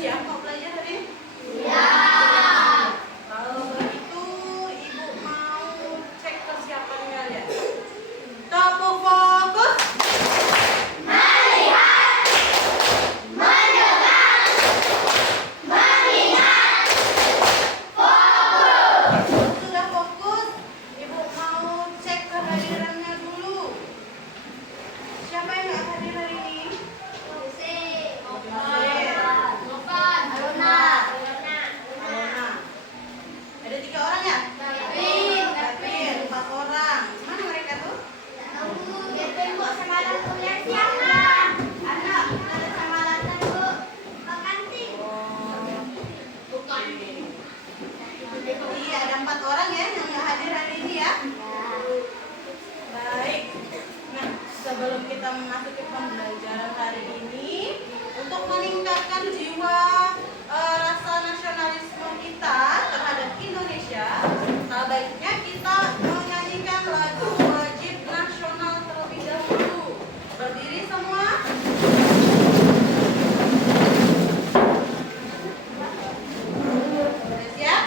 siap mau belajar hari ini? Ya. Kalau begitu, Ibu mau cek kesiapan kalian. Tepuk fokus. Melihat, mendengar, mengingat, fokus. Sudah fokus, Ibu mau cek kehadirannya dulu. Siapa yang nggak hadir hari ini? Alona. Ada 3 orang ya? Kevin, 4 orang. Mana mereka tuh? Iya, ada 4 orang ya yang nggak hadir hari ini ya. Baik. Nah, sebelum kita memasuki pembelajaran hari ini, untuk meningkatkan jiwa rasa nasionalisme kita terhadap Indonesia, baiknya kita menyanyikan lagu wajib nasional terlebih dahulu. Berdiri semua. Sudah siap?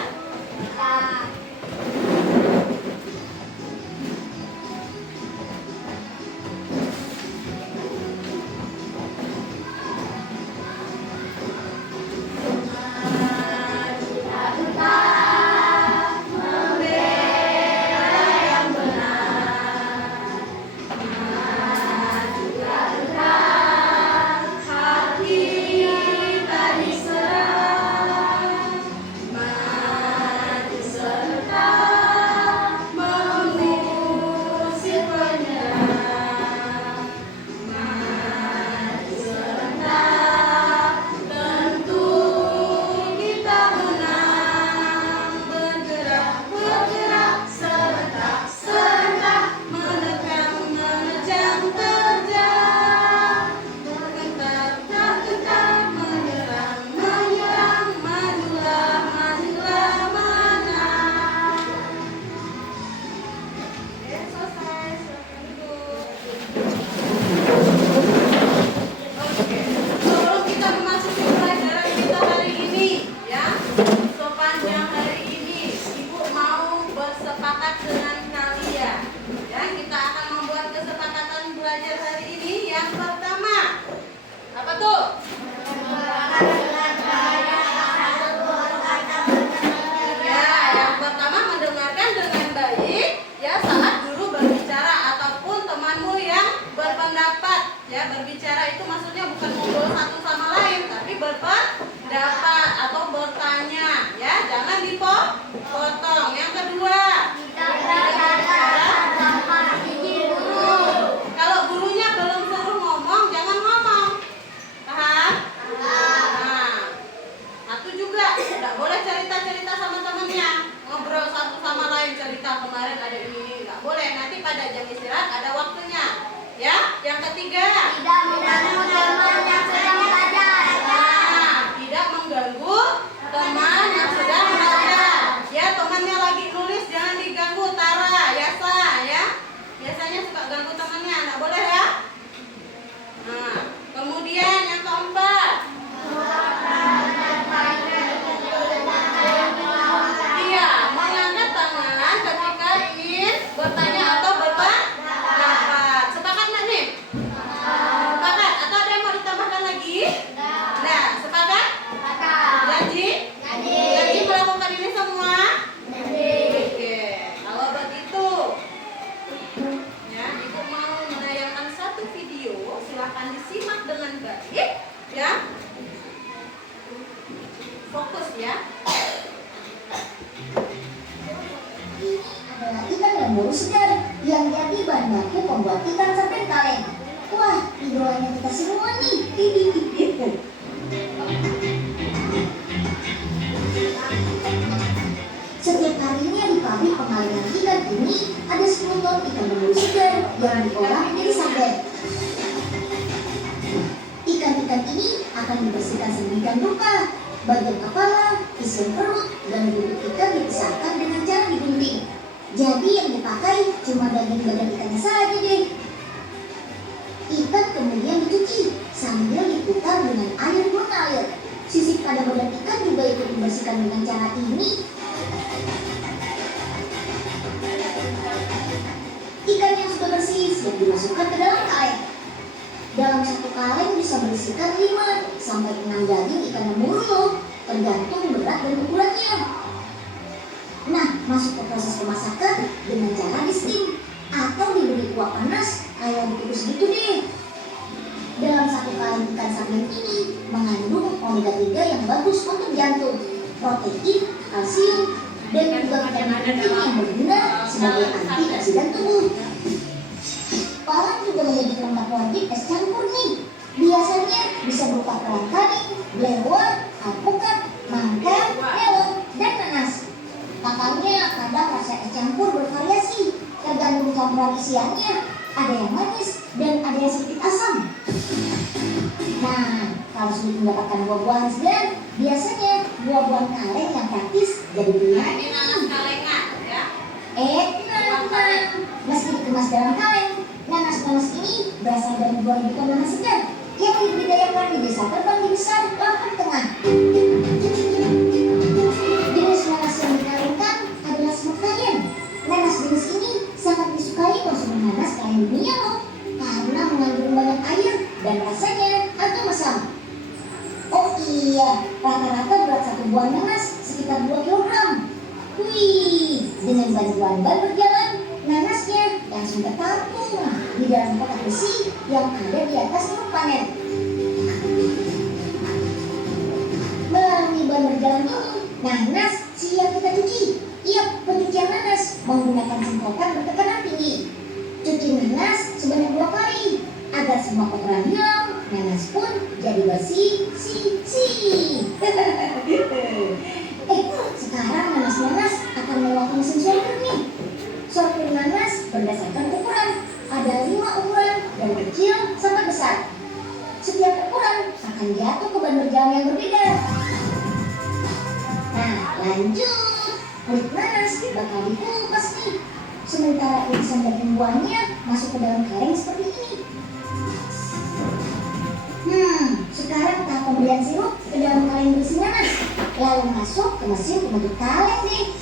Berbicara itu maksudnya bukan ngobrol satu sama lain, tapi berpendapat atau bertanya, ya, jangan dipotong. Yang kedua, kalau gurunya belum suruh ngomong, jangan ngomong. Paham? Nah, satu juga, nggak boleh cerita-cerita sama temennya, ngobrol satu sama lain, cerita kemarin ada ini, nggak boleh. Nanti pada jam istirahat ada waktunya. Ya, yang ketiga, tidak mengganggu teman yang sedang belajar. Nah, tidak mengganggu teman yang sedang belajar. Ya, temannya lagi nulis jangan diganggu. Tara, Yasa, ya. Biasanya suka ganggu temannya, nggak boleh ya. Nah, kemudian yang keempat, iya, mengangkat tangan ketika ingin bertanya atau berpendapat. Sepakat nggak nih? Sepakat? Atau ada yang mau ditambahkan lagi? Nah, sepakat? Janji? Janji melakukan ini semua? Oke, kalau begitu, ya, Ibu mau menayangkan satu video, silahkan disimak dengan baik, ya. Fokus ya. Adalah ikan yang baru segar yang jadi bahan baku pembuat ikan serpen kaleng. Wah, idolanya kita semua nih. Setiap harinya di pabrik pengalengan ikan ini ada 10 ton ikan baru segar yang diolah menjadi sarden. Ikan-ikan ini akan dibersihkan sedemikian rupa. Bagian kepala, isian perut, dan bibit ikan dipisahkan dengan cara digunting. Jadi yang dipakai cuma daging badan ikannya saja deh. Ikan kemudian dicuci sambil diputar dengan air mengalir sisik pada badan ikan juga ikut dibersihkan dengan cara ini. Ikan yang sudah bersih siap dimasukkan ke dalam kaleng. Dalam satu kaleng bisa berisikan 5 sampai 6 daging ikan memuru, tergantung berat dan ukurannya. Nah, masuk ke proses pemasakan dengan cara di steam atau diberi kuah panas kayak dikukus gitu deh. Dalam satu kaleng ikan sarden ini mengandung omega 3 yang bagus untuk jantung, protein, kalsium, dan juga vitamin penting yang berguna sebagai antioksidan tubuh. Orang juga menjadi pelengkap wajib es campur nih. Biasanya bisa berupa kerang kering, belewah, alpukat, mangga, melon, dan nanas. Makanya kadang rasa es campur bervariasi, tergantung campuran isiannya. Ada yang manis dan ada yang sedikit asam. Nah, kalau sulit mendapatkan buah-buahan segar, biasanya buah-buahan kaleng yang praktis jadi pilihan. Ini nanas kalengan ya. Tenang. Meski dikemas dalam kaleng, nanas-nanas ini berasal dari buah bukan nanas segar yang dibudidayakan di desa terbanggi besar Lampung Tengah. Jenis nanas yang dikalengkan adalah smoked cayenne. Nanas jenis ini sangat disukai konsumen nanas kaleng dunia loh, karena mengandung banyak air dan rasanya agak masam. Oh iya, rata-rata berat satu buah nanas sekitar 2 kg. Wih, dengan bantuan ban berjalan, nanasnya langsung tertampung di dalam kotak besi yang ada di atas truk panen. Melalui ban berjalan ini, nanas siap kita cuci. Pencucian nanas menggunakan semprotan bertekanan tinggi. Cuci nanas sebanyak 2 kali agar semua kotoran hilang. Nanas pun jadi bersih. Sekarang nanas-nanas akan melewati mesin sortir nih. Sortir nanas berdasarkan ukuran. Ada 5 ukuran dari kecil sampai besar. Setiap ukuran akan jatuh ke ban berjalan yang berbeda. Nah, lanjut. Kulit nanas bakal dikupas nih. Sementara irisan daging buahnya masuk ke dalam kaleng seperti ini. Sekarang tahap pemberian sirup ke dalam kaleng berisi nanas, lalu masuk ke mesin pembentuk kaleng deh.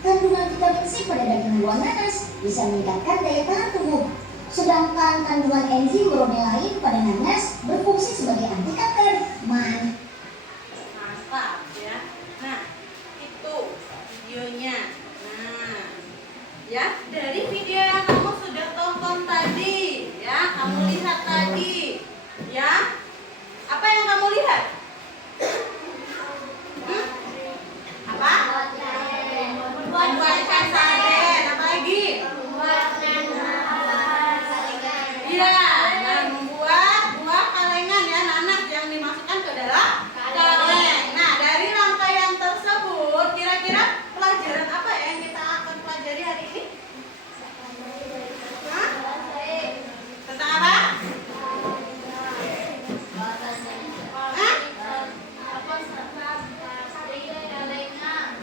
Kandungan vitamin C pada daging buah nanas bisa meningkatkan daya tahan tubuh, sedangkan kandungan enzim bromelain pada nanas berfungsi sebagai anti kanker. Mantap ya. Nah, itu videonya. Nah, ya dari video yang kamu sudah tonton tadi, ya kamu lihat tadi, ya apa yang kamu lihat? Apa? Membuat ikan sarden. Apa lagi? Iya, dan membuat buah kalengan ya, nanas yang dimasukkan ke dalam kaleng. Nah, dari rangkaian tersebut, kira-kira pelajaran apa ya yang kita akan pelajari hari ini? Hah? Tentang apa? Hah?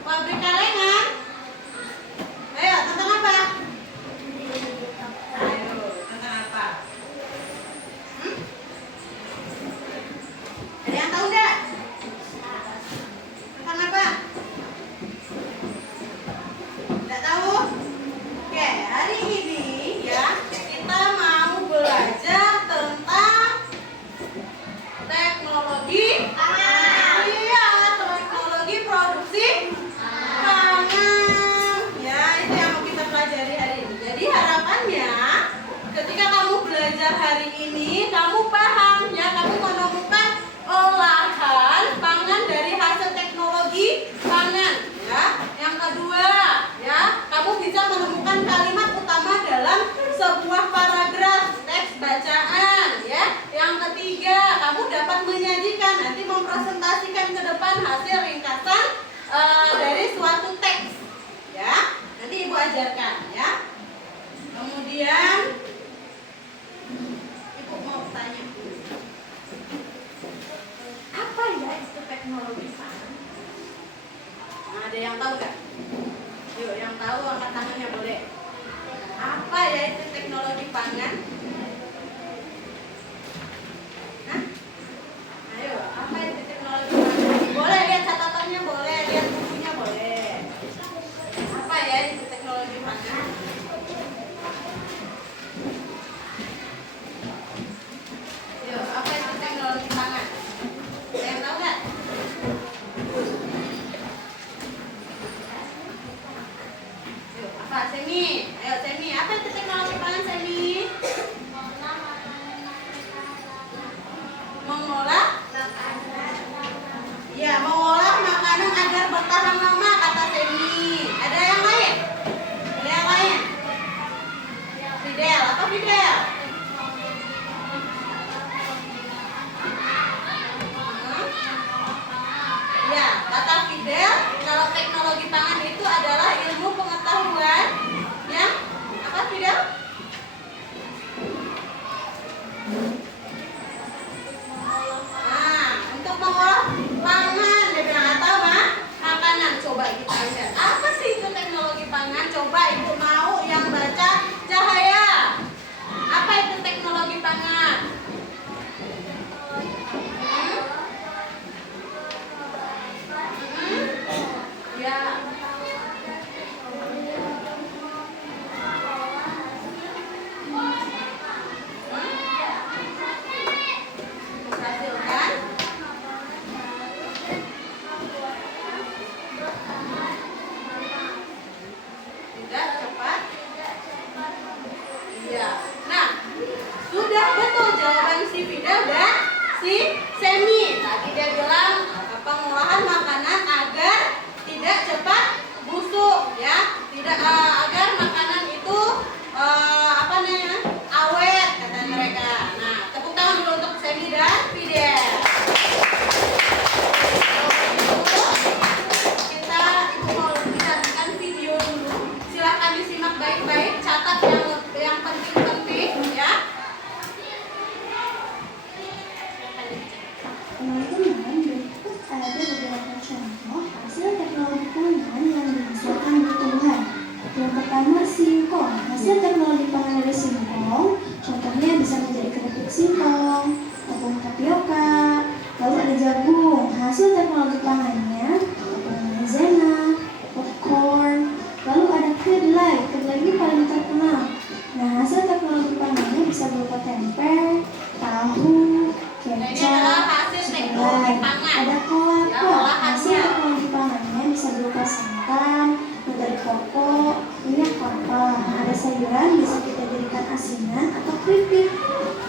Pabrik kalengan. Ayo, tentang apa? Ayo, tentang apa? Ada yang tahu enggak? Tentang apa? Enggak tahu? Oke, hari ini ya kita mau belajar tentang teknologi pangan. Iya, teknologi produksi pangan. Ya, itu yang mau kita pelajari hari ini. Jadi harapannya ketika kamu belajar hari ini, kamu paham ya, kamu menemukan olahan pangan dari hasil teknologi pangan. Ya, yang kedua, ya, kamu bisa menemukan kalimat utama dalam sebuah paragraf teks bacaan. Ya, yang ketiga, kamu dapat menyajikan, nanti mempresentasikan ke depan hasil ringkasan dari suatu teks. Ya, nanti ibu ajarkan. Ya, kemudian ibu mau tanya, apa ya itu teknologi pangan? Nah, ada yang tahu nggak? Yuk, yang tahu angkat tangannya boleh. Apa ya itu teknologi pangan? Hah? Ayo, apa itu hasil teknologi pangannya tepung maizena, popcorn, lalu ada kedelai. Kedelai ini paling terkenal. Nah, hasil teknologi pangannya bisa berupa tempe, tahu, Nah, ini adalah kecap, hasil teknologi selai. pangan. Ada Ya, kelapa. olahannya. Hasil teknologi pangannya bisa berupa santan, dari koko, minyak kelapa. Ada sayuran bisa kita jadikan asinan atau keripik.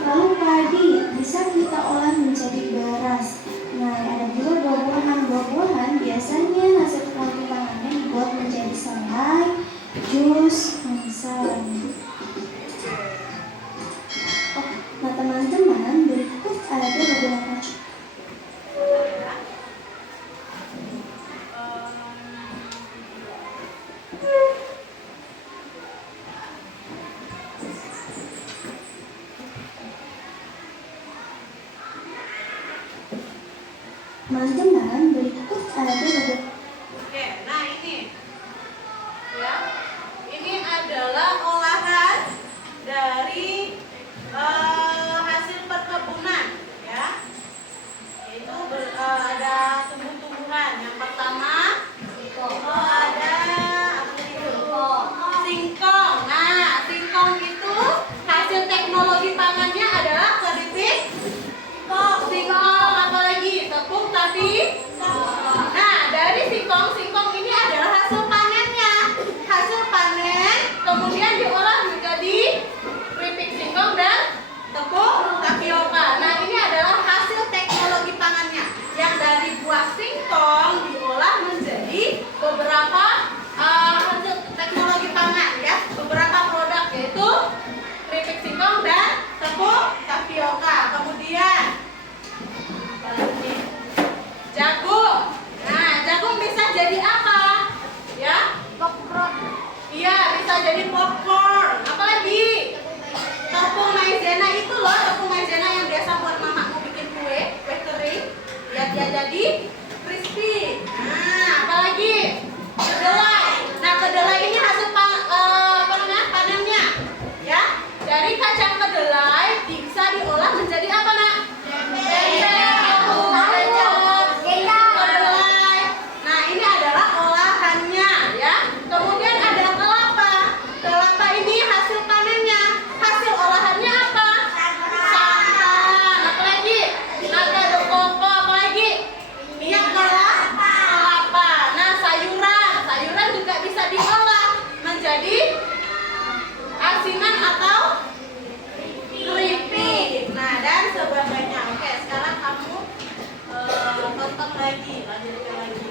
Lalu padi bisa kita olah menjadi beras. Nah, ada juga buah-buahan. Buah-buahan biasanya hasil teknologi pangannya dibuat menjadi selai, jus, manisan. Oh, nah teman-teman, berikut ada beberapa teman-teman, berikut ada beberapa Oke, nah ini ya, ini adalah olahan dari hasil perkebunan ya, yaitu ada tumbuh-tumbuhan. Yang pertama itu ada apa itu? Singkong. Nah, singkong itu hasil teknologi pangannya adalah keripik singkong, apalagi tepung tadi. Nah, dari singkong ini adalah hasil panennya. Hasil panen kemudian diolah menjadi keripik singkong dan tepung tapioka. Nah, ini adalah hasil teknologi pangannya. Yang dari buah singkong diolah menjadi beberapa hasil teknologi pangan ya. Beberapa produk yaitu keripik singkong dan tepung tapioka. Kemudian jagung. Nah, jagung bisa jadi apa? Ya? Iya, bisa jadi popcorn. Apalagi? Tepung maizena itu loh, tepung maizena yang biasa buat mamamu bikin kue kering. Ya, dia jadi crispy. Nah, apalagi? Kedelai. Nah, kedelai ini hasil panennya. Ya, dari kacang kedelai bisa diolah menjadi apa, Nak? Tempe, tahu, kecap, kedelai. Nah, ini adalah olahannya ya. Kemudian ada kelapa. Kelapa ini hasil panennya. Hasil olahannya apa? Santan. Apalagi? Nata de coco. Apalagi? Minyak kelapa. Nah, sayuran juga bisa diolah menjadi asinan atau keripik. Nah, dan sebagainya. Oke, sekarang kamu tonton lagi, lanjutkan lagi.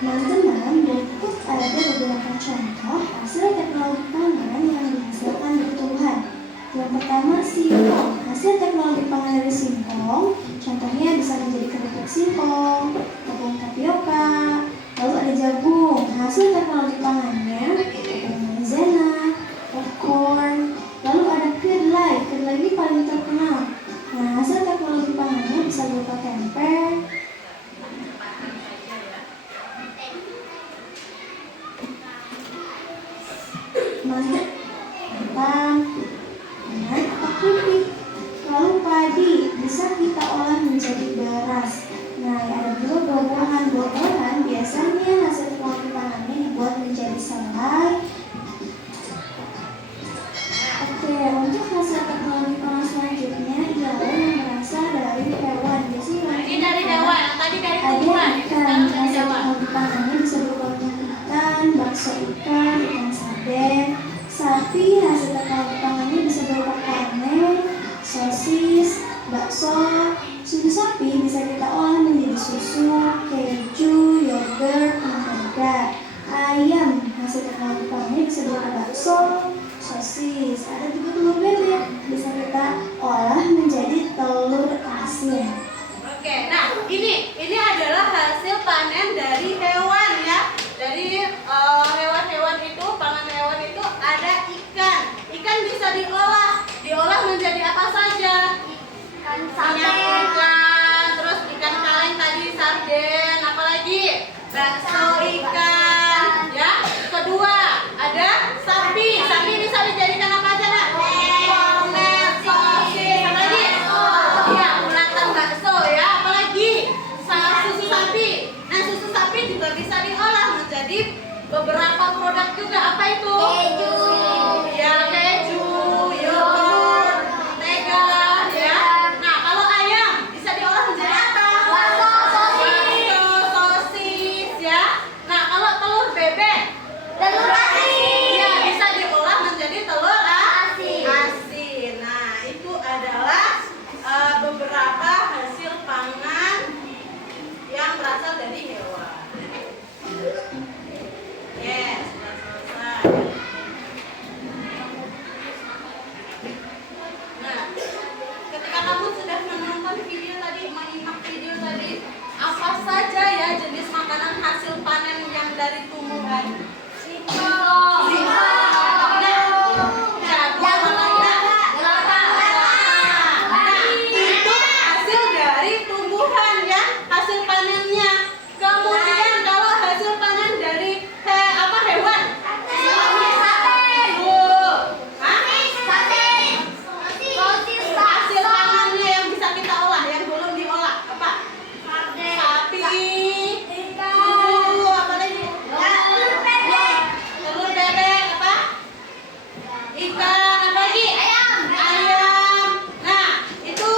teman-teman, berikut ada beberapa contoh hasil teknologi pangan yang dihasilkan dari tumbuhan. Yang pertama, singkong. Hasil teknologi pangan dari singkong, contohnya bisa menjadi keripik singkong, tepung tapioka. Lalu ada jagung. Hasil teknologi pangannya tepung maizena, popcorn. Lalu ada kedelai. Kedelai ini paling terkenal. Nah, hasil teknologi pangannya bisa berupa tempe, santan, minyak atau keripik. Lalu padi bisa kita olah menjadi beras. Nah, ada juga buah-buahan. Buah-buahan biasanya hasil teknologi pangannya dibuat menjadi selai. Oke, untuk hasil teknologi pangan selanjutnya ialah yang berasal dari hewan. Biasanya Ini dari hewan, yang tadi dari ada tumbuhan. ikan. Sekarang dari Hasil hewan. teknologi pangannya bisa berupa ikan, bakso ikan, ikan sarden. Sapi, hasil teknologi pangannya bisa berupa kornet, sosis, bakso. Susu sapi bisa kita olah menjadi susu, keju, yogurt, mentega. Ayam, hasil teknologi pangannya bisa berupa bakso, sosis. Ada juga telur bebek, bisa kita olah menjadi telur asin. Oke, nah ini adalah hasil panen dari hewan ya. Dari hewan-hewan itu, pangan hewan itu ada ikan. Ikan bisa beberapa hasil pangan yang berasal dari hewan. Yes, sudah selesai. Nah, ketika kamu sudah menonton video tadi, menyimak video tadi, apa saja ya jenis makanan hasil panen yang dari tumbuhan? Itu hasil dari tumbuhan ya, hasil panennya. Kemudian kalau hasil panen dari hewan? Hasil panennya yang bisa kita olah, yang belum diolah apa? Sapi, susu, apa lagi? Telur bebek, apa? Ikan, apa lagi? Ayam. Nah, itu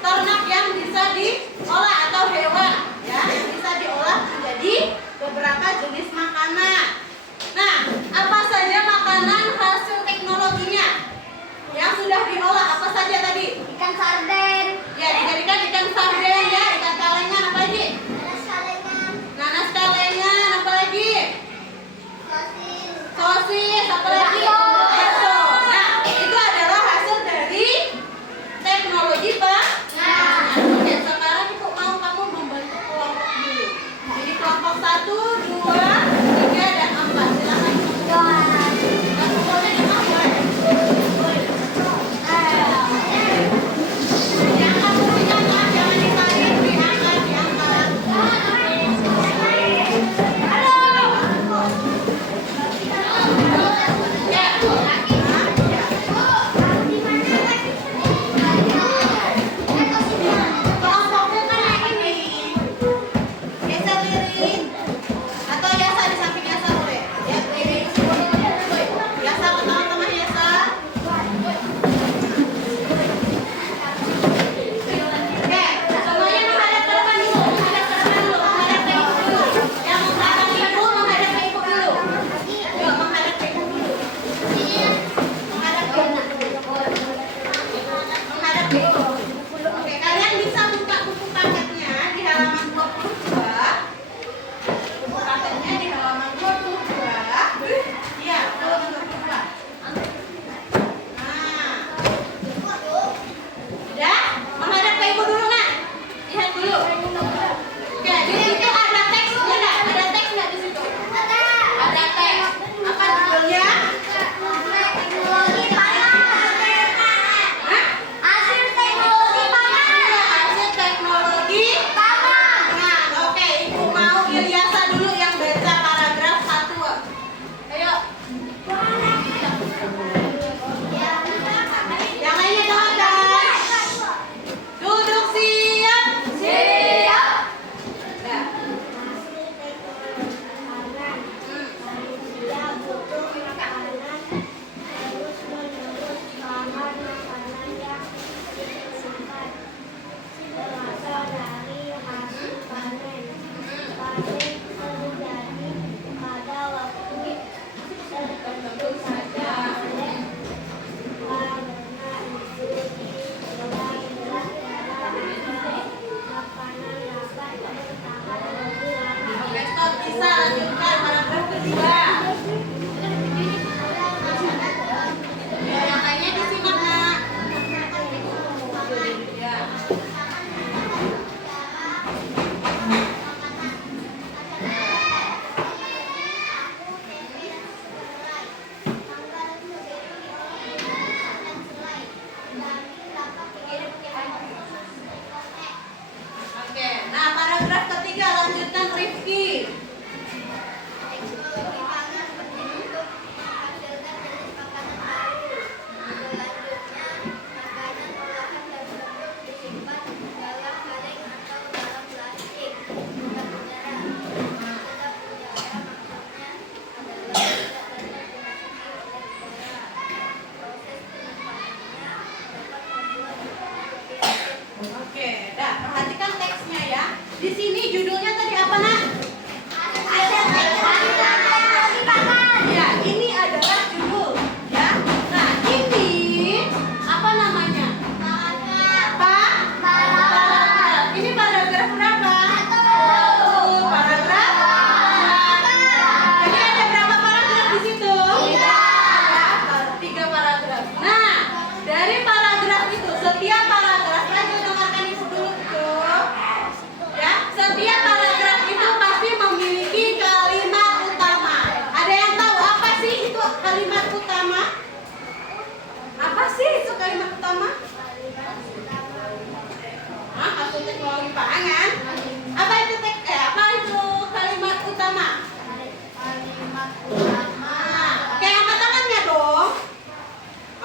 ternak yang bisa diolah atau hewan ya, yang bisa diolah menjadi beberapa jenis makanan. Nah, apa saja makanan hasil teknologinya yang sudah diolah? Apa saja tadi? Ikan sarden, Ya, dijadikan ikan sarden ya, ikan kalengan, apa lagi? Nanas kalengan, apa lagi? Sosis, apa lagi? Bakso. Nah, itu adalah hasil dari teknologi Pak. Nah, oke, sekarang ibu mau kamu membentuk kelompok dulu. Jadi kelompok 1, 2, 3, dan 4. Silakan. Nah, pokoknya di bawah boleh. Diangkat kursinya, Kak. Jangan ditarik, diangkat, diangkat. Ya. Kelompoknya kan yang ini. Geser miring. Atau Yasa di samping Yasa boleh. Ya, ini. Yasa ke tengah-tengah Yasa. Oke, semuanya menghadap ke depan dulu. Menghadap ke depan dulu. Menghadap ke ibu dulu. Yang menghadap ibu, menghadap ke ibu dulu. Yuk, menghadap ke ibu dulu. Menghadap ke ibu. Menghadap ke ibu. Oke, kalian bisa buka buku paketnya di halaman 22. Buku paketnya di halaman 22. Iya, halaman 22. Nah, udah? Menghadap ke ibu dulu, Nak. Lihat dulu. Oke, di situ ada teksnya nggak? Ada teks nggak di situ? Ada teks. Apa judulnya? teknologi pangan. Hah? Hasil teknologi pangan. Hasil teknologi Pangan. Nah, oke, ibu mau Ilyasa dulu yang baca paragraf 1. Ayo. Yang lainnya dengarkan. Duduk siap. Siap. Nah. Manusia butuh makanan terus menerus pangan makanan yang disimpan berasal dari hasil panen. Panen terjadi pada waktu tertentu saja oleh karena itu jelas makanan dapat bertahan lebih lama. Oke, stop, bisa lanjutkan paragraf kedua. Ya, yang lainnya disimak, Nak. Ya. Oke, nah paragraf ketiga lanjutkan Rifki. Teknologi pangan untuk menghasilkan jenis makanan baru. Selanjutnya, makanan olahan tersebut disimpan dalam kaleng atau dalam plastik. Tetap udara. Tetap udara maksudnya adalah tidak terkontaminasi oleh udara. Proses penyimpanannya dapat membuat makanan lebih asin. Oke, dah perhatikan teksnya ya. Di sini judulnya tadi apa, Nak? Hasil teknologi pangan. Ya, ini adalah judul ya. Nah, ini apa namanya? Pangan. Pak? teknologi pangan. Apa itu kalimat utama? Kalimat utama. Oke, angkat tangannya dong.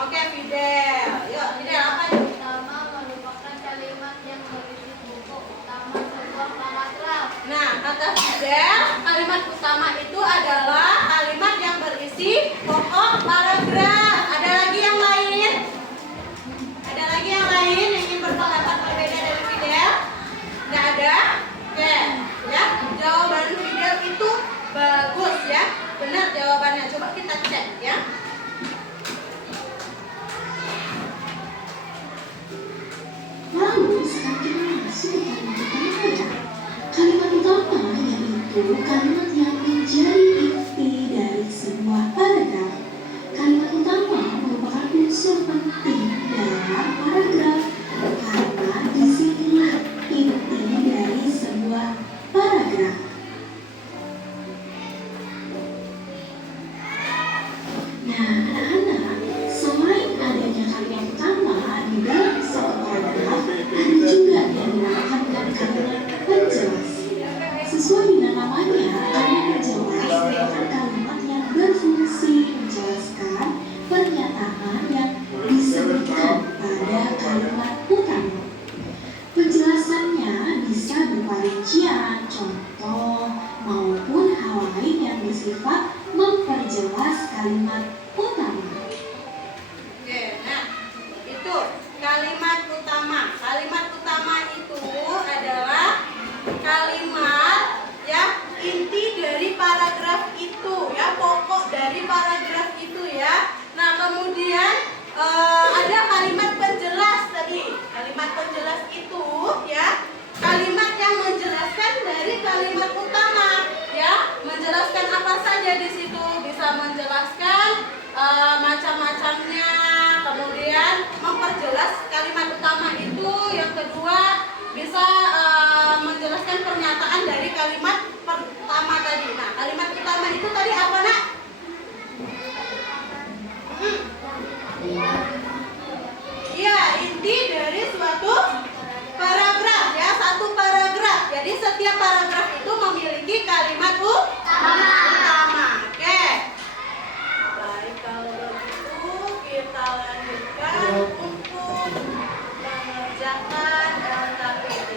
Oke, Fidel. Yuk, Fidel apa itu? Utama merupakan kalimat yang berisi pokok utama sebuah paragraf. Nah, kata Fidel, kalimat utama itu adalah kalimat yang berisi pokok paragraf. Ada lagi yang lain? Ada lagi yang lain yang ingin berpendapat berbeda dari Fidel? Nggak ada? Oke, ya. Jawaban Fidel itu bagus ya. Benar jawabannya. Coba kita cek ya. Lalu sekarang kita masuk ke kalimat utama ya. Kalimat utama yaitu kalimat yang menjadi inti dari sebuah paragraf. Kalimat utama merupakan unsur penting dalam paragraf karena disinilah inti dari sebuah paragraf. Nah, anak-anak, selain adanya kalimat utama di dalam satu paragraf, ada juga yang dinamakan dengan kalimat penjelas. Sesuai dengan namanya, kalimat penjelas merupakan kalimat yang berfungsi menjelaskan pernyataan yang disebutkan pada kalimat utama. Penjelasannya bisa berupa rincian, contoh, maupun hal lain yang bersifat memperjelas kalimat utama. Oke, nah itu kalimat utama. Kalimat utama itu adalah kalimat ya inti dari paragraf itu ya, pokok dari paragraf itu ya. Nah kemudian ada kalimat penjelas tadi. Kalimat penjelas itu ya kalimat yang menjelaskan dari kalimat utama ya, menjelaskan apa saja di situ, bisa menjelaskan macam-macamnya, kemudian memperjelas kalimat utama itu. Yang kedua bisa menjelaskan pernyataan dari kalimat pertama tadi. Nah kalimat utama itu tadi apa nak? Iya, inti dari suatu paragraf ya, satu paragraf. Jadi setiap paragraf itu memiliki kalimat utama. Oke. Baik, kalau begitu kita lanjutkan untuk mengerjakan LKPD.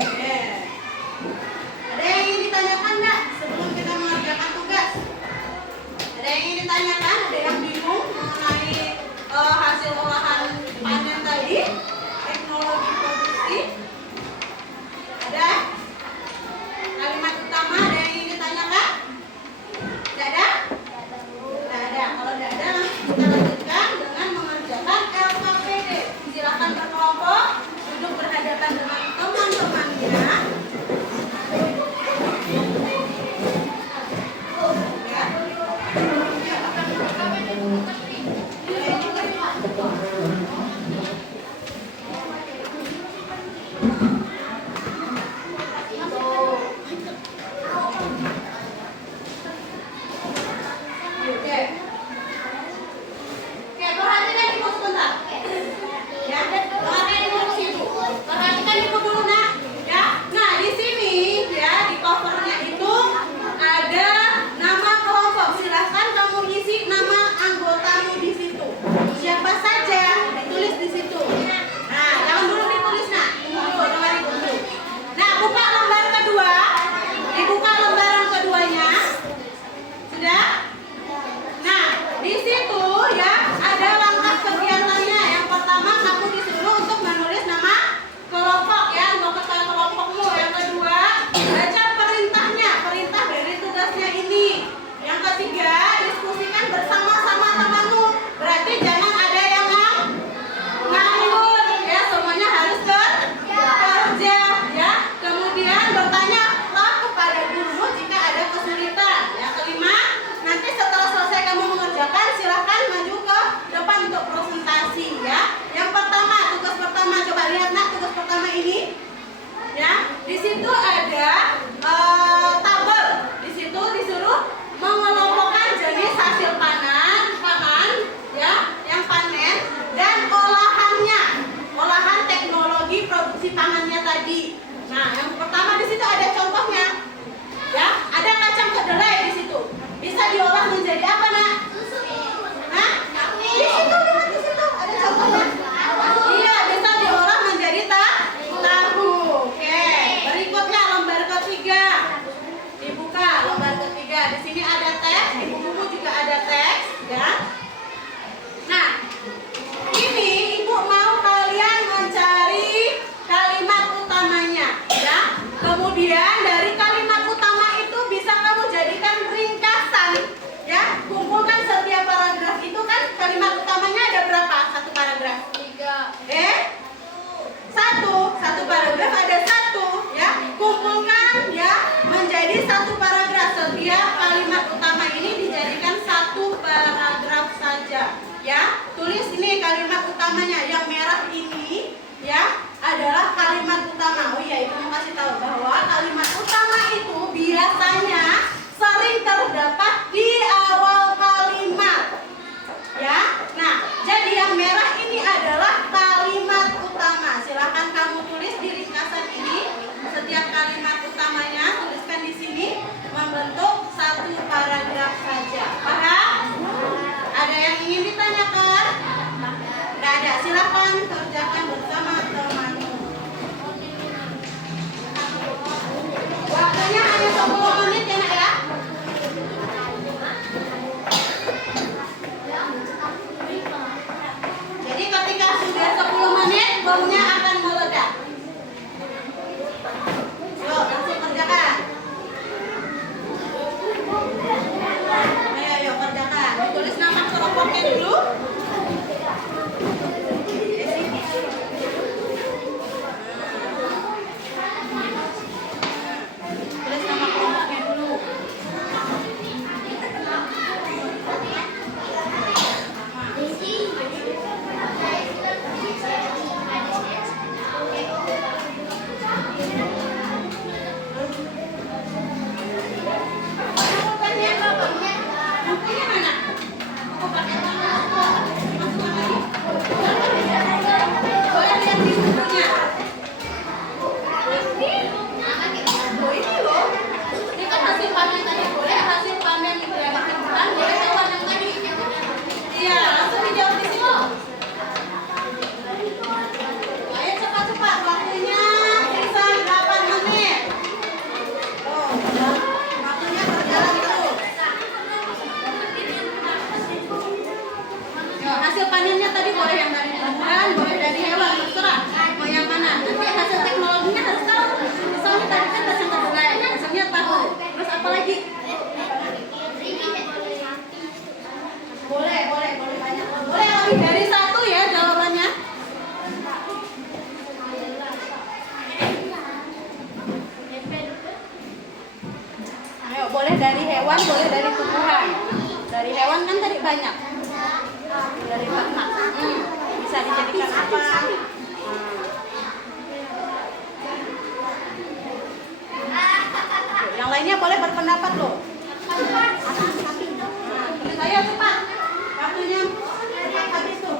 Oke. Ada yang ingin ditanyakan nggak sebelum kita mengerjakan tugas? Ada yang ingin ditanyakan? Ada yang bingung mengenai hasil olahan panen tadi? Teknologi produksi? Ada? Kalimat utama ada yang ingin ditanyakan? Tidak ada? Tidak ada. Kalau tidak ada, langsung kita lanjutkan dengan mengerjakan LKPD. Silakan berkelompok, duduk berhadapan dengan teman-temannya. Perhatikan ibu sebentar. Ya, perhatikan ibu di situ. Perhatikan ibu dulu nak. Ya, nah di sini ya di covernya itu ada nama kelompok. Silahkan kamu isi nama anggotamu di situ. Siapa saja ditulis di situ. Nah, jangan dulu ditulis nak. Tunggu dulu, dengar ibu dulu. Nah, buka lembar kedua. Dibuka lembaran keduanya. Sudah? Nah, di situ ya ada langkah kegiatannya. Yang pertama kamu disuruh untuk menulis nama kelompok ya, anggota kelompokmu. Yang kedua, baca perintahnya, perintah dari tugasnya ini. Yang ketiga, diskusikan bersama-sama temanmu. Berarti jangan ada yang nganggur ya, semuanya harus bekerja ya. Kemudian bertanyalah kepada gurumu jika ada kesulitan. Yang kelima, nanti setelah selesai kamu mengerjakan, silahkan maju ke depan untuk presentasi ya. Yang pertama, tugas pertama, coba lihat nak tugas pertama ini ya. Di situ ada tabel. Di situ disuruh mengelompokkan jenis hasil pangan ya, yang panen dan olahannya, olahan teknologi Nah, yang pertama di situ ada contohnya. Ya, ada kacang kedelai di situ. Bisa diolah menjadi apa, Nak? Hah? Di situ, lihat di situ ada contohnya. Iya, bisa diolah menjadi tahu. Oke, berikutnya lembar ketiga. Dibuka lembar ketiga. Di sini ada teks, di buku juga ada teks, ya. Nah, ini Ibu mau kalian mencari kalimat utamanya, ya. Kemudian dari kalimat utama itu bisa kamu jadikan ringkasan, ya. Kumpulkan setiap paragraf itu kan kalimat utamanya ada berapa? Satu paragraf. 3. Satu paragraf ada satu, ya. Kumpulkan, ya, menjadi satu paragraf. Setiap kalimat utama ini dijadikan satu paragraf saja, ya. Tulis ini kalimat utamanya. Yang merah ini, ya, adalah kalimat utama. Oh iya, Ibu mau kasih tahu bahwa kalimat utama itu biasanya sering terdapat di awal kalimat, ya. Nah, jadi yang merah ini adalah kalimat utama. Silahkan kamu tulis di ringkasan ini setiap kalimat utamanya, tuliskan di sini membentuk satu paragraf saja. Paham? Ada yang ingin ditanyakan? Tidak ada. Silahkan kerjakan bersama temanmu. Waktunya hanya 10 menit ya, Nak, ya. Jadi ketika sudah 10 menit, bomnya akan meledak. Yuk, langsung kerjakan. Ayo, kerjakan. Tulis nama kelompoknya dulu. Tulis nama kelompoknya dulu. Bukunya mana? Buku paket mana? Masukkan lagi. Boleh lihat di bukunya. Oh, ini loh. Ini kan hasil panen tadi. Boleh hasil panen berapa bulan? Boleh lewat yang tadi. Iya, langsung dijawab di situ. Ayo cepat-cepat. Waktunya sisa 8 menit. Oh, waktunya berjalan terus. Yo, hasil panennya tadi boleh yang dari tumbuhan, boleh dari hewan, terserah mau yang mana. Nanti hasil teknologinya harus tahu. Misalnya tadi kan kacang kedelai, hasilnya tahu. Terus apa lagi? Boleh banyak. Boleh lebih dari satu ya jawabannya. Ayo, boleh dari hewan, boleh dari tumbuhan. Dari hewan kan tadi banyak. Dari ternak. Bisa dijadikan apa? Yang lainnya boleh berpendapat loh. Tulis ayo cepat. Waktunya habis tuh.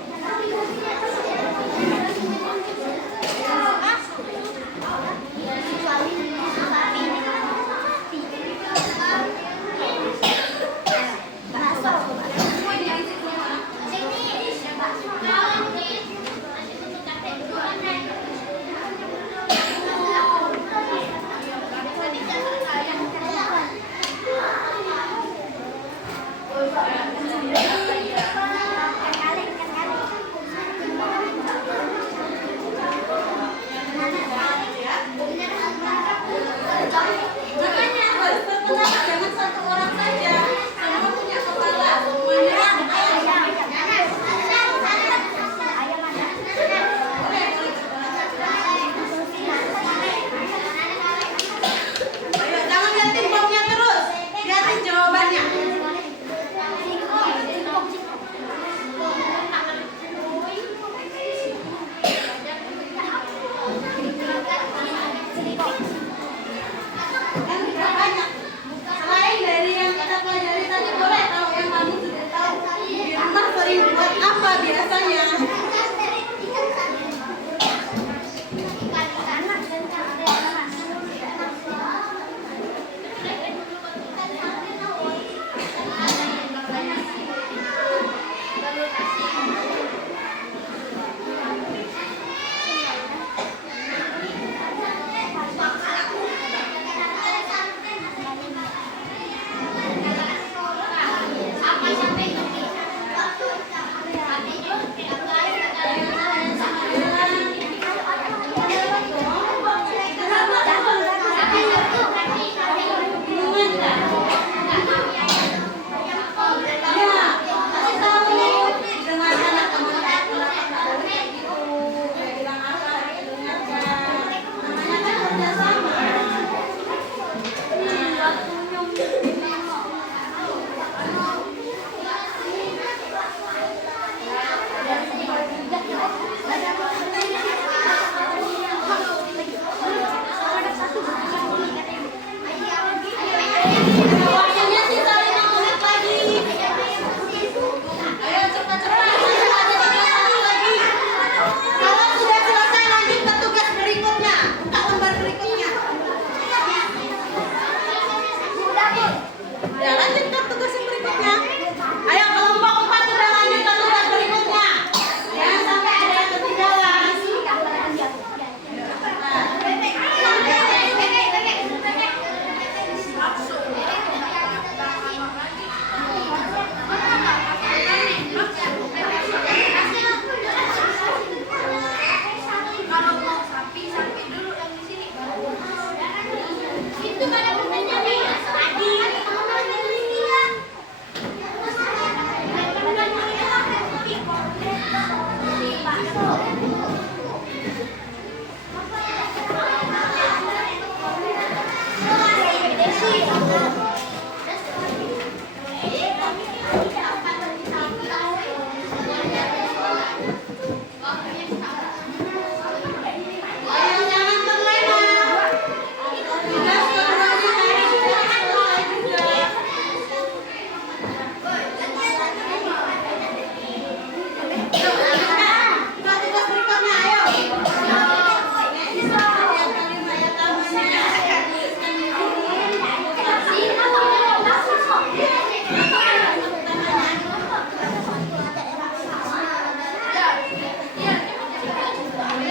Ayo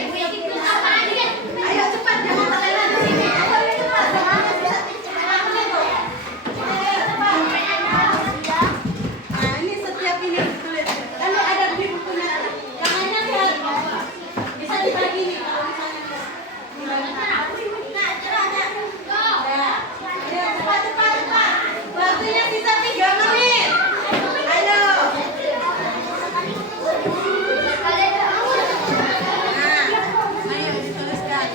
cepat, jangan terlena di sini. Ayo cepat. Nah, ini setiap ini tulis. Lalu ada di bukunya. Jangannya lihat. Bisa dibagi nih kalau misalnya. Ya. Ayo cepat. Waktunya sisa 3 menit. Ayo. Nah, ayo dituliskan.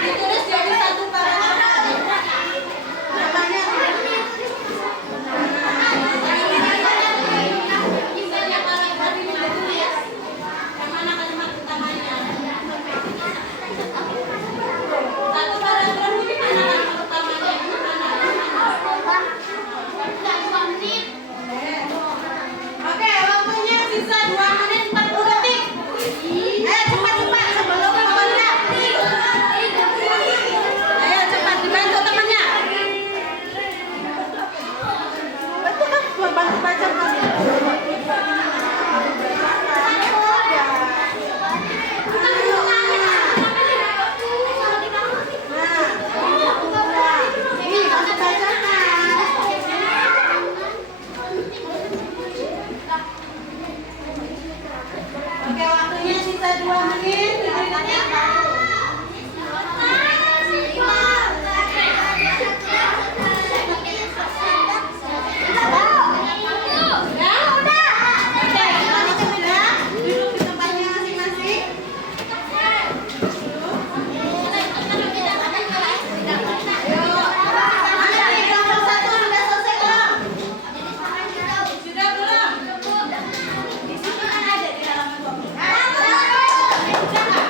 Ditulis jadi satu paragraf. Namanya yang mana kalimat utamanya? Satu paragraf ini mana kalimat utamanya? Oke, waktunya sisa 2 menit 40 detik. Ayo cepat sebelum membelah. Ayo cepat dibantu temannya. Betul kan? Bantu baca kan? Oke, waktunya sisa 2 menit 7 detik. Oke, kalau sudah duduk di tempatnya masing-masing. Mana nih kelompok 1 sudah selesai belum? Sudah belum? Di sini kan ada di halaman 20. Sudah nggak?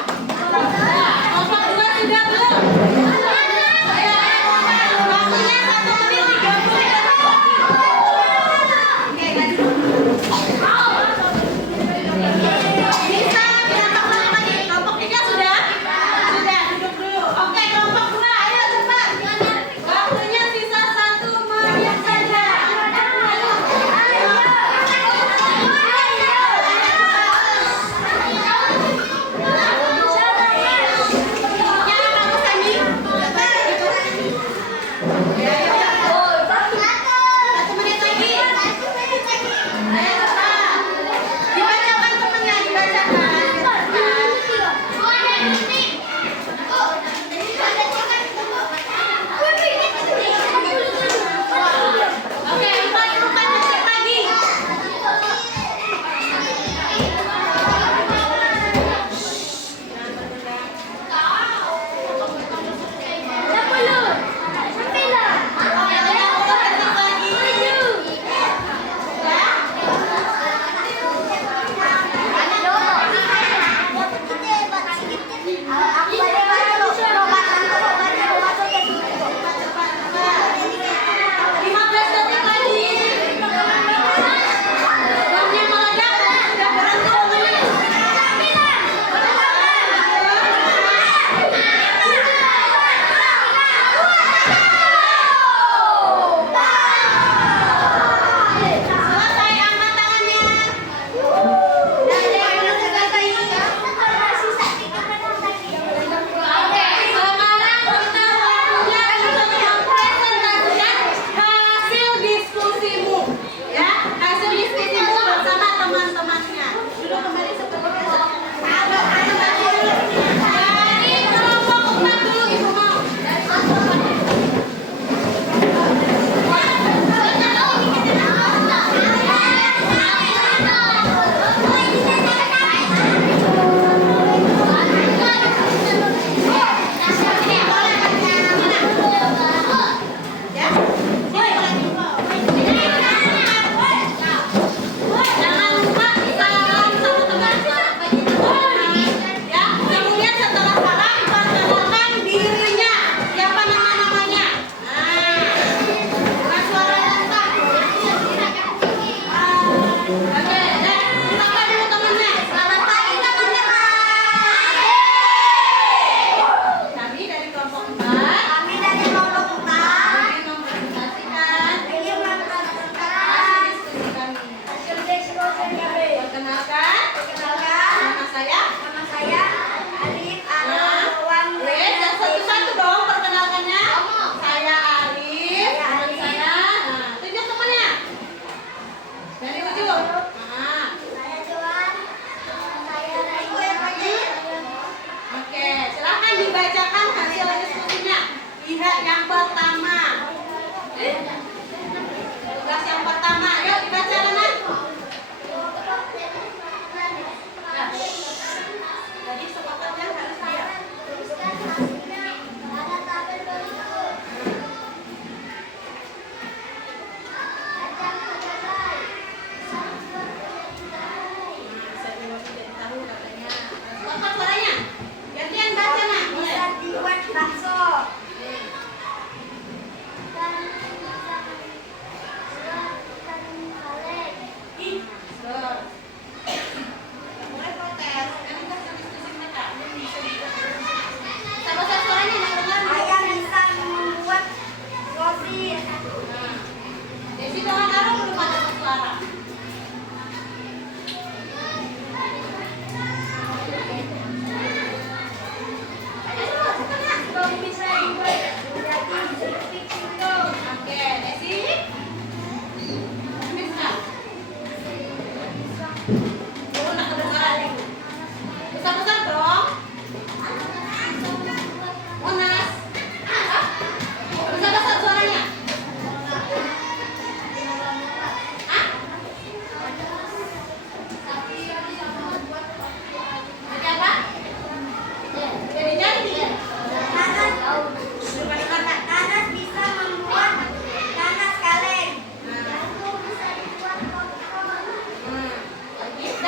Turun nak kedengaran ibu. Besar-besar dong. Monas. Hah? Besar-besar suaranya. Hah? Jadi apa? Jadi. Nanas bisa membuat nanas kaleng. Lagi.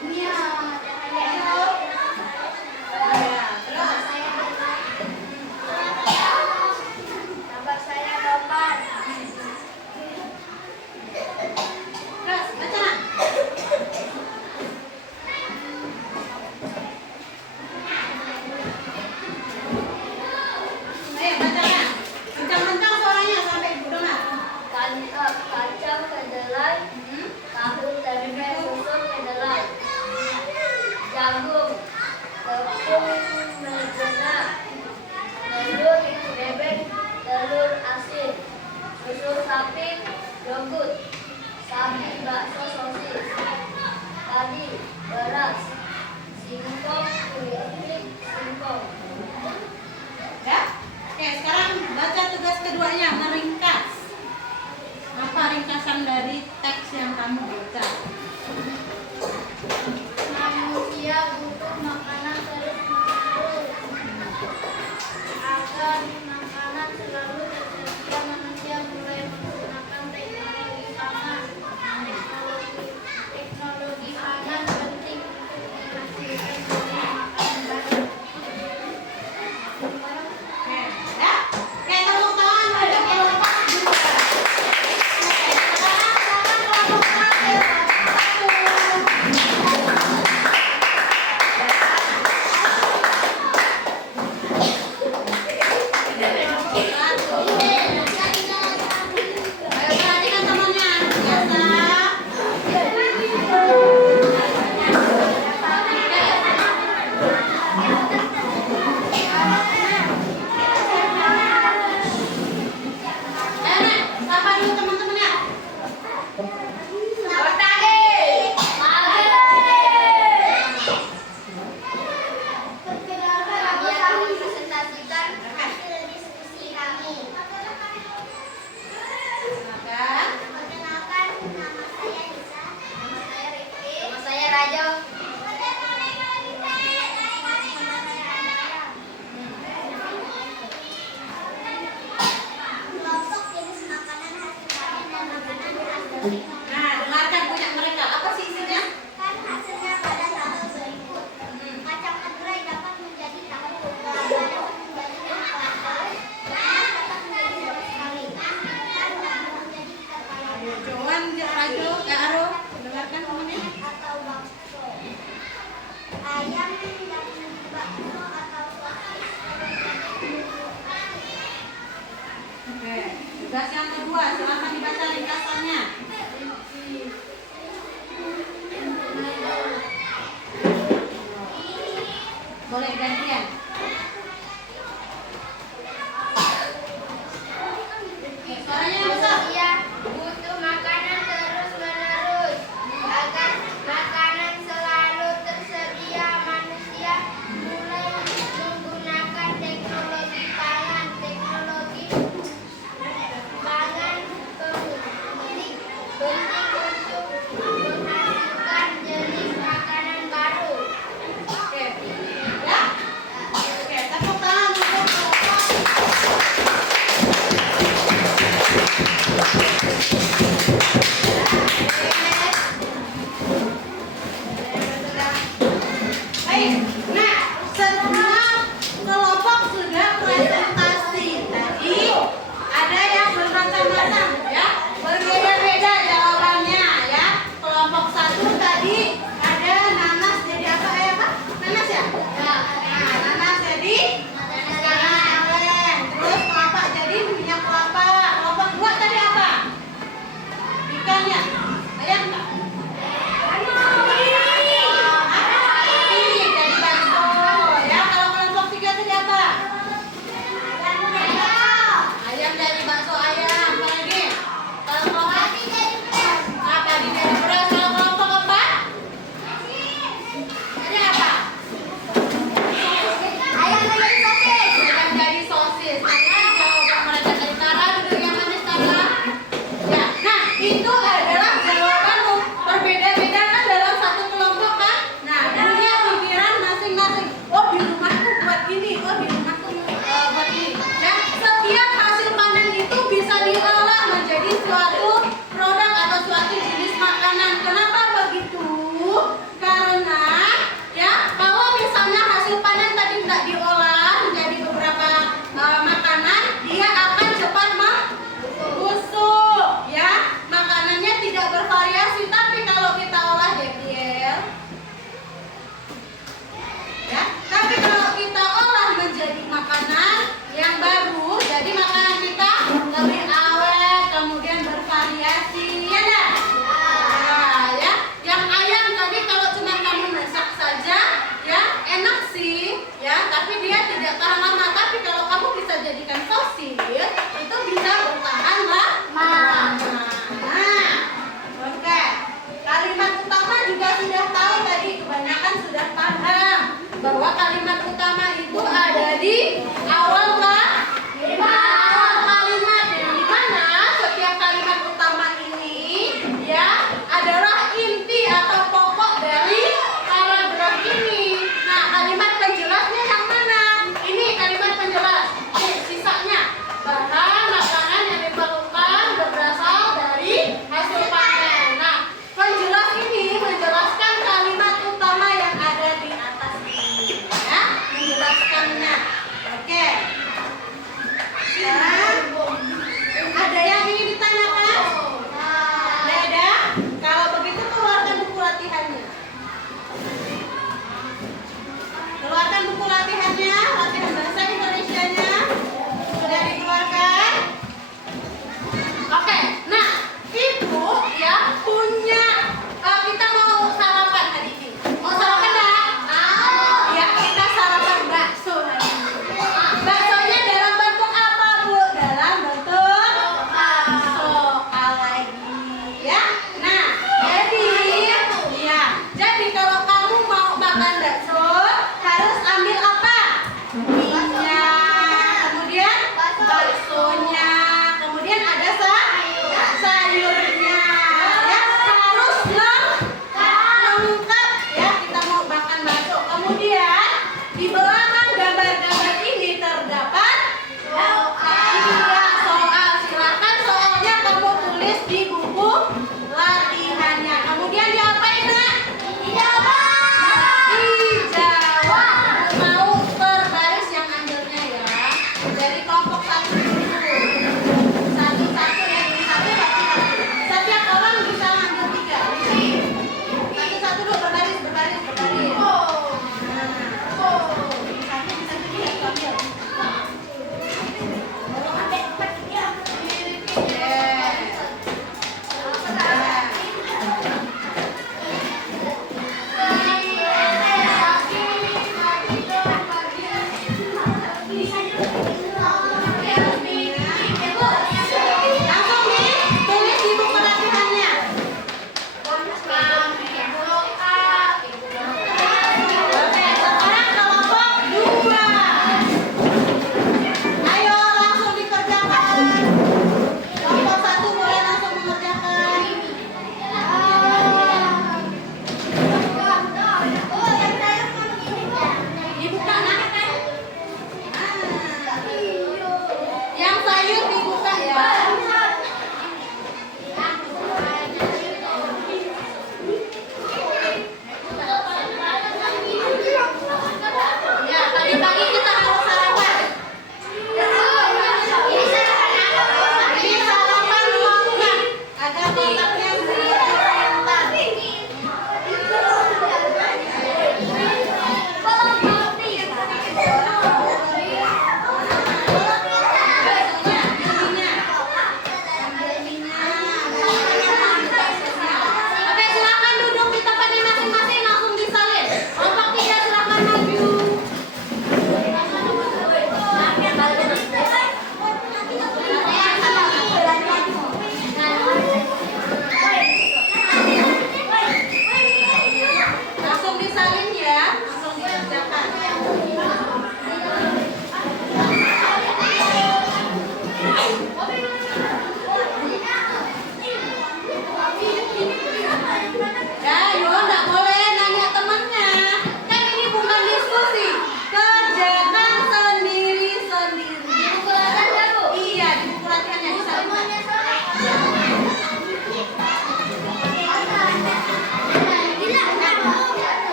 Dunia. Ayo. Ya, terus. Gambar saya topan. Terus, baca. Ayo, baca ya. Kencang-kencang suaranya sampai ibu dengar. Kacang kedelai, tahu tempe susun kedelai, jagung, tepung maizena, telur bebek, telur asin, susu sapi, yogurt, sapi bakso sosis, padi, beras, singkong, kulit, singkong. Ya? Oke, sekarang baca tugas keduanya, meringkas. Apa ringkasan dari teks yang kamu baca? Manusia butuh makanan terus-menerus. Agar makanan selalu tersedia, manusia mulai menggunakan teknologi pangan. Teknologi pangan penting untuk menghasilkan banyak makanan baru. Oke, ya? Oke, tepuk tangan untuk kelompok dua. Oke, sekarang kelompok terakhir, satu. Ayo perhatikan temannya. Biasa. Ayo Nek, sapa dulu teman-temannya. Perkenalkan, aku akan mempresentasikan hasil diskusi kami. Silakan. Perkenalkan, nama saya Nisa. Nama saya Rifki. Nama saya Rajo. Kelompok jenis makanan hasil panen dan makanan hasil Nah, dengarkan punya mereka. Apa sih isinya? kan hasilnya pada tahun berikut. Kacang kedelai dapat menjadi tahu, dapat menjadi kelapa, dapat menjadi beras kali, dan dapat menjadi ikan payang Joan, Rajo, Kak Aro, dengarkan temannya. atau bakso.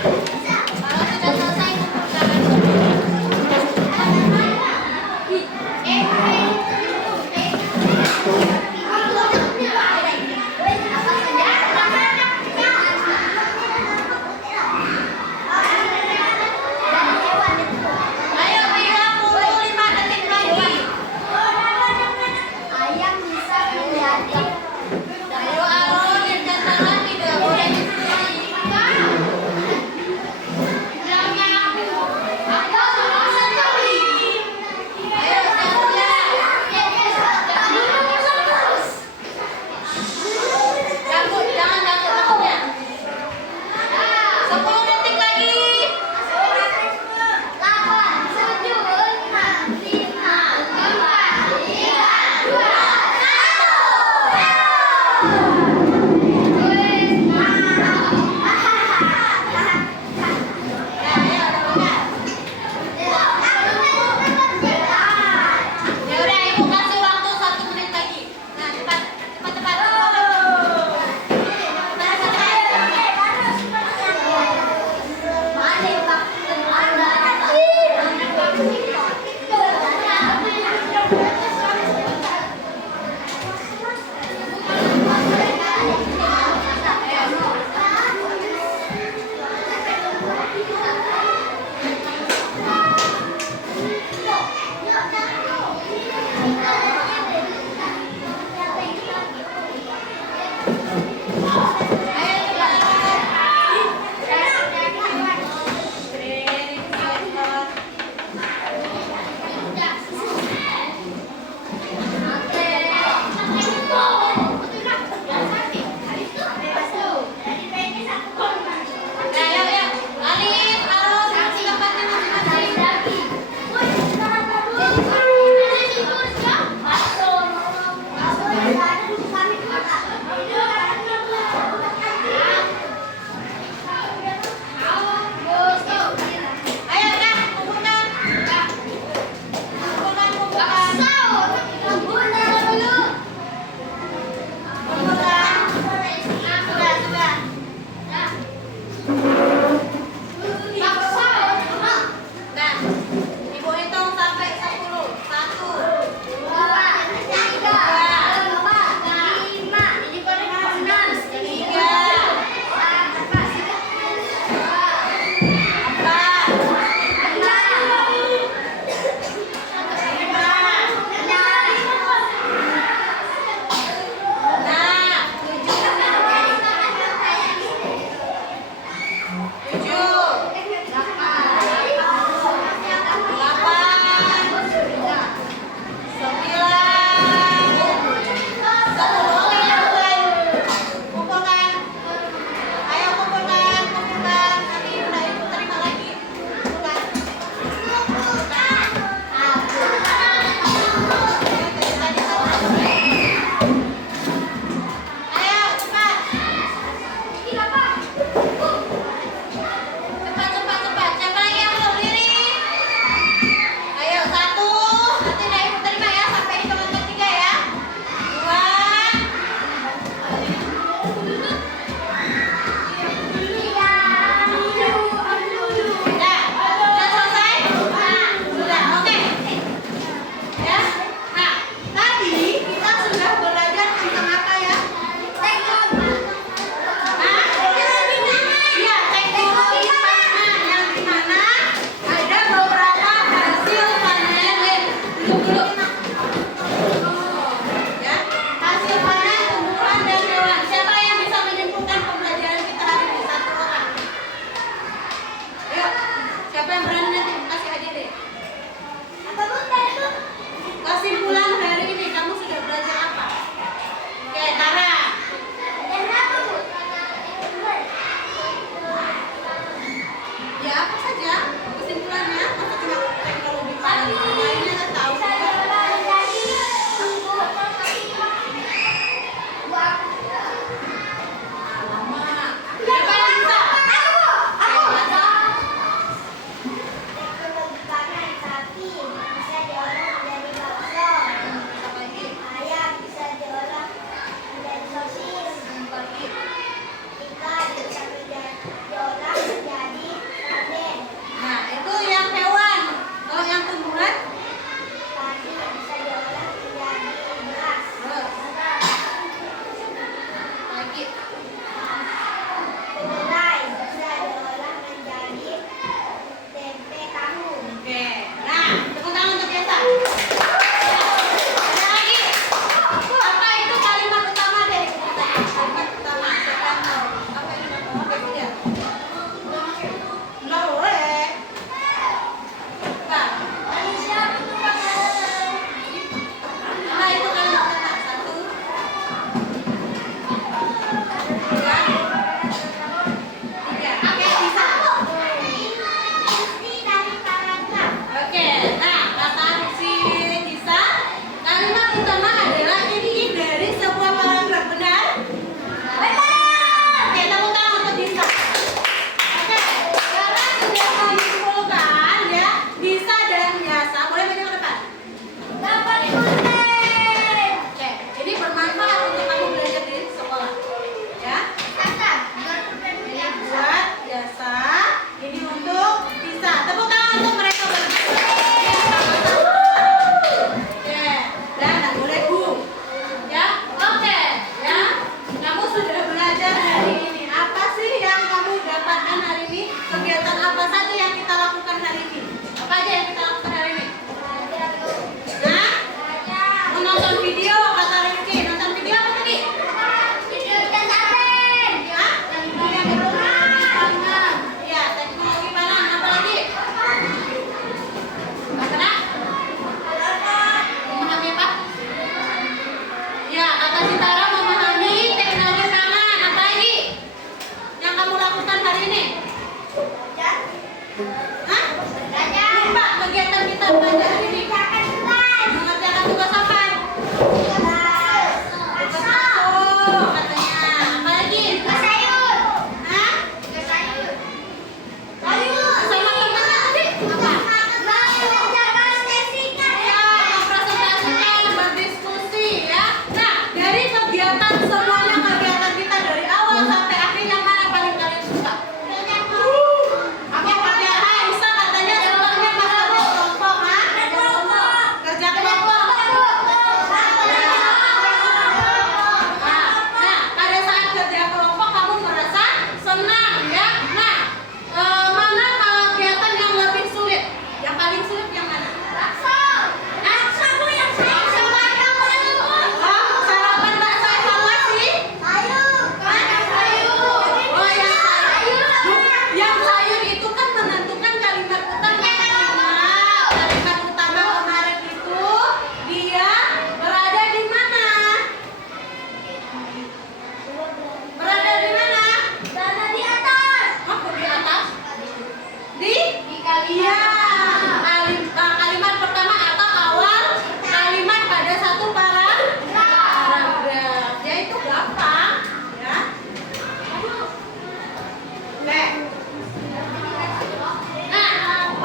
Kalau sudah selesai kumpulkan. Ayo 35 detik lagi. Ayam bisa menjadi. Ayo Aaron, yang jangan tidak boleh disini.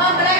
Oh, berarti